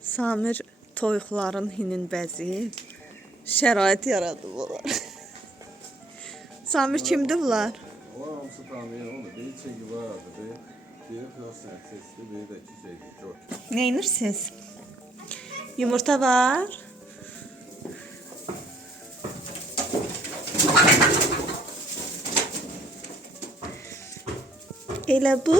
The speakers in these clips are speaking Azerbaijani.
Samir toyuqların hinin bəzi şərait yaradıb olar. Samir kimdir bunlar? Onlar hamısı tanıyır onu. Bir çeki vardı. Bir biraz sesli, bir de iki çeki çok. Neyinirsiniz? Yumurta var. Elə bu.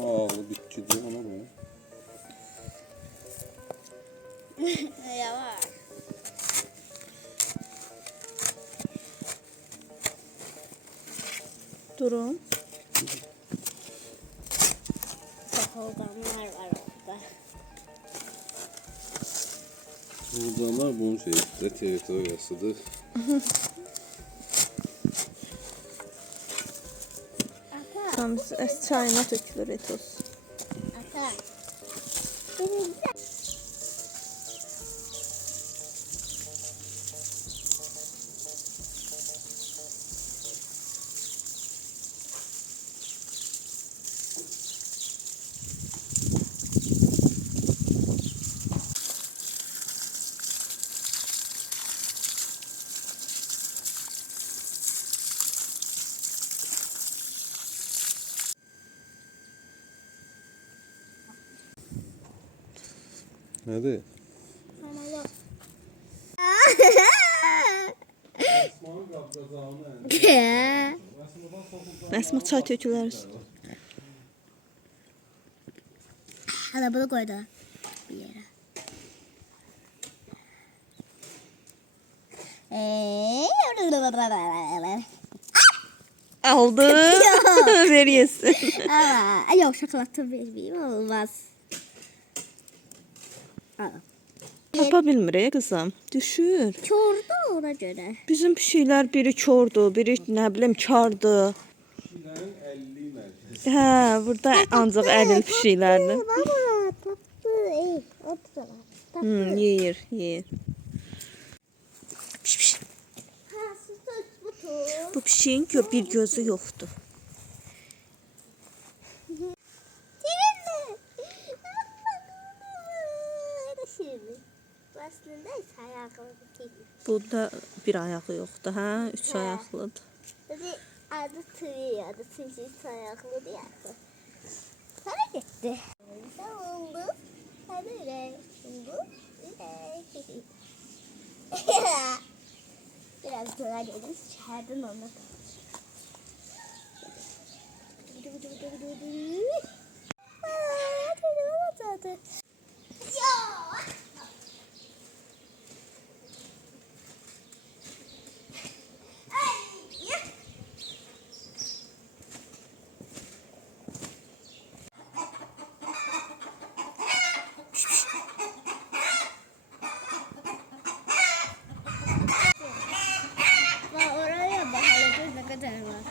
Ağlı bitki diyor ona bu. Yavaş. Durun. Sokuldanlar var orada. Buradanlar bunun şeyi, teritoriyasıdır. Ata. Samir çayına tökülür etos. Ata. Hadi. Sana yok. Əsmə çay tökülər. Hala bunu koydu bir yere. Aldı. Ver yesin. Ama yok şokolatı vermeyeyim olmaz. Al. Tapa bilmir kızım. Düşür. Çordu ona göre. Bizim pişiklər biri kordur, biri nə bilim kardır. Kişilerin 50 merkezi. Hə, burada ancaq əlil pişiklərdir. Baba tatlı iyi. Otur. Yeyir, yeyir. Piş piş. Ha süt bu tut. Bu pişiyin bir gözü yoxdur. Şimdi. Aslında ayaklı değil. Burada bir ayağı yoxdur, hə? Üç Hə. ayaqlıdır. Dedi adı tüy adı tüy ayaklı diye. Sana gitti. Oldu. Hadi öyle. Şimdi. Biraz daha gelin. Çağırdın onu. Hadi. Oraya bak hele ne kadar var.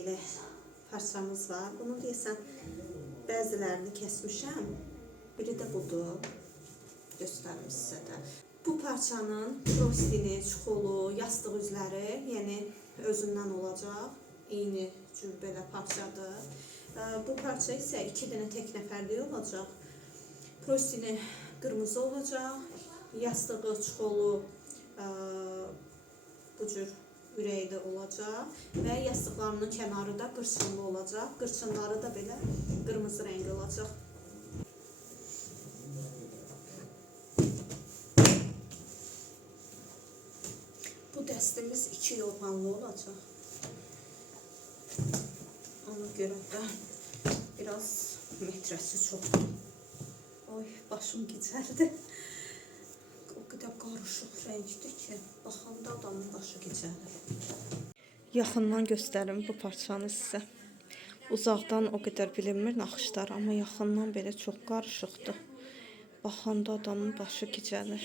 belə parçamız var. Bunu deyəsən bəzilərini kəsmişəm. Biri də budur. Göstərim sizə də. Bu parçanın prostini, çuxulu, yastıq üzləri, yəni özündən olacaq. Eyni cür belə parçadır. Bu parça isə 2 dənə tək nəfərlik olacaq. Prostini qırmızı olacaq. Yastığı, çuxulu bu cür ürəkli olacaq və yastıqlarının kənarı da qırçınlı olacaq. Qırçınları da belə qırmızı rəngli olacaq. Bu dəstimiz 2 yorğanlı olacaq. Ona görə də biraz metrəsi çoxdur. Oy, başım gicərdi. O qədər qarışıq rəngdir ki, baxanda adamın başı gicəlir. Yaxından göstərim bu parçanı sizə. Uzaqdan o qədər bilinmir naxışlar, amma yaxından belə çox qarışıqdır. Baxanda adamın başı gicəlir.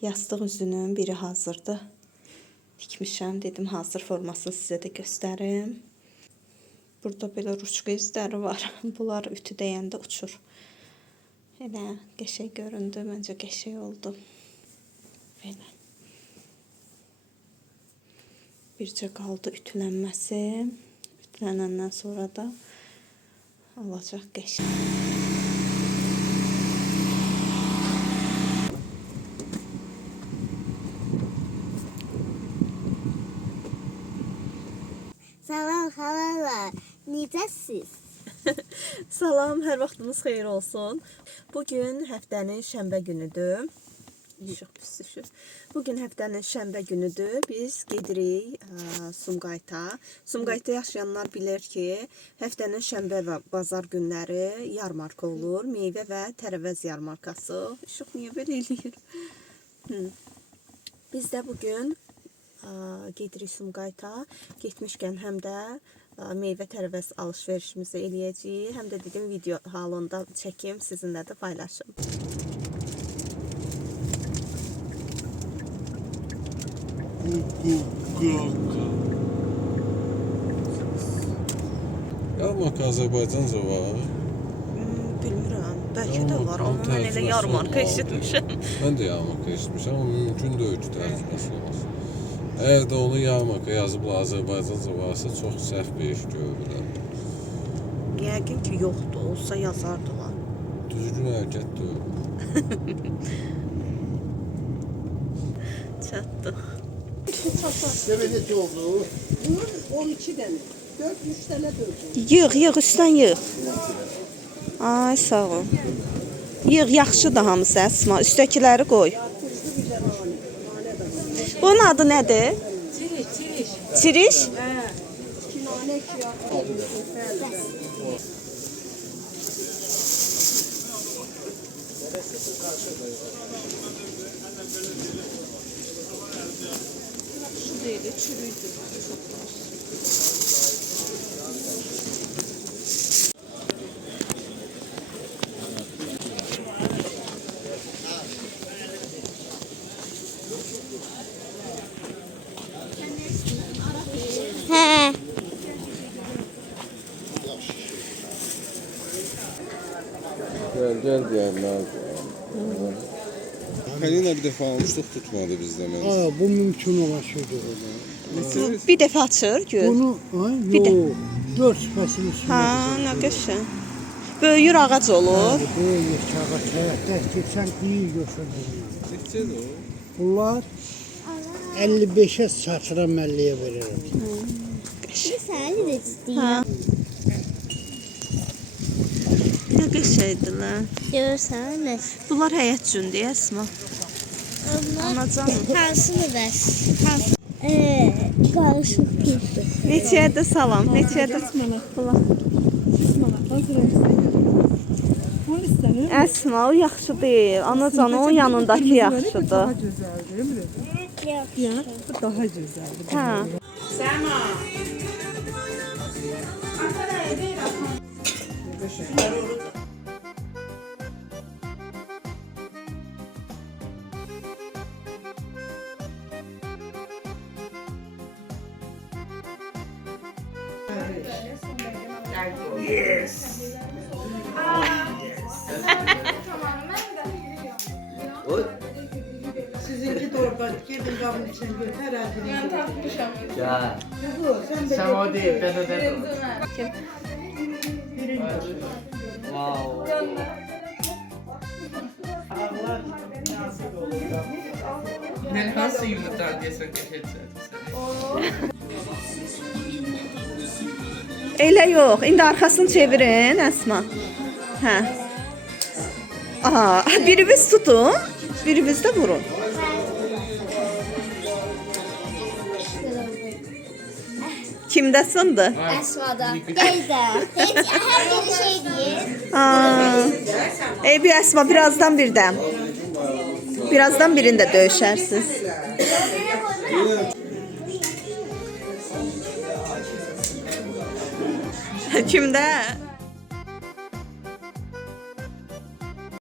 Yastıq üzünün biri hazırdır. Tikmişəm, dedim hazır formasını sizə də göstərim. Burada belə ruçka izləri var. Bunlar ütü dəyəndə uçur. Elə qəşəng göründü, məncə qəşəng oldu. Belə. Bircə qaldı ütülənməsi. Ütülənəndən sonra da olacaq qəşəng. Salam xalalar, necəsiz? Salam, hər vaxtınız xeyir olsun. Bugün həftənin şənbə günüdür. İşıq pis düşür. Bugün həftənin şənbə günüdür. Biz gedirik Sumqayıta. Sumqayıtda yaşayanlar bilir ki, həftənin şənbə və bazar günləri yarmarka olur. Meyvə və tərəvəz yarmarkası. İşıq niyə belə eləyir? Biz də bugün gedirik Sumqayıta. Getmişkən həm də meyvə tərəvəz alış-verişimizi eləyəcəyik. Həm də dedim video halında çəkim, sizinlə də paylaşım. Yarmarka Azərbaycanca var. Bilmirəm, bəlkə də var, amma mən elə yarmarka eşitmişəm. Mən də yarmarka eşitmişəm, amma mümkün deyil ki, tərcüməsi olmasın. Əgər də onu yarmarka yazıblar Azərbaycanca varsa, çox səhv bir iş görürəm. Yəqin ki, yoxdur, olsa yazardılar. Düzgün hərəkət deyil. Çatdı. Devlet oldu. 12 tane. 4-3 tane dördü. Yığ, üstdən yığ. Ay, sağ ol. Yığ, yaxşıdır hamısı Əsma. Üstəkiləri qoy. Bunun adı nədir? Çiriş. Çiriş? He. 2 tane Şu değil, çürüydü. Hə. Gel diyenler. Kalina bir defa almıştık, tutmadı bizden. Bu mümkün olan şeydir o da. Bir dəfə açır, gör. Bunu, Bir də- yok, 4 fəsil üstündə. Ha, nə qəşəng. Böyüyür ağac olur. Böyük çağa tərəfdə keçən iyi götürdüm. Neçədir o? Bunlar 55'e satıram 50'ye veririm. Sen de istiyorsun. Ha. Nə qəşəngdirlər. Görürsen ne? Bunlar həyat üçündür, Əsma. Anacan. Hansını ver? Karışık gibi. Neçəyə də salam, neçəyə də bunlar. Əsma, o yaxşı deyil. Anacan, o yanındakı yaxşıdır. Daha güzel değil mi? Ya bu daha güzel. Hə. Sizinki de orada gidin kabın içine gör. Herhalde. Ben takmışım. Ya Sen de sen o değil ben de dedim. Wow. Ben nasıl yumurta diye sen geçeceksin? Elə yox. İndi arxasını çevirin, Əsma. Hə. Aha, biriniz tutun, biriniz də vurun. Kimdəsindir? Esma'da. Gel de. Her biri şey değil. Bir Əsma, birazdan birdən. Birazdan birində döyüşərsiniz. Kimdə?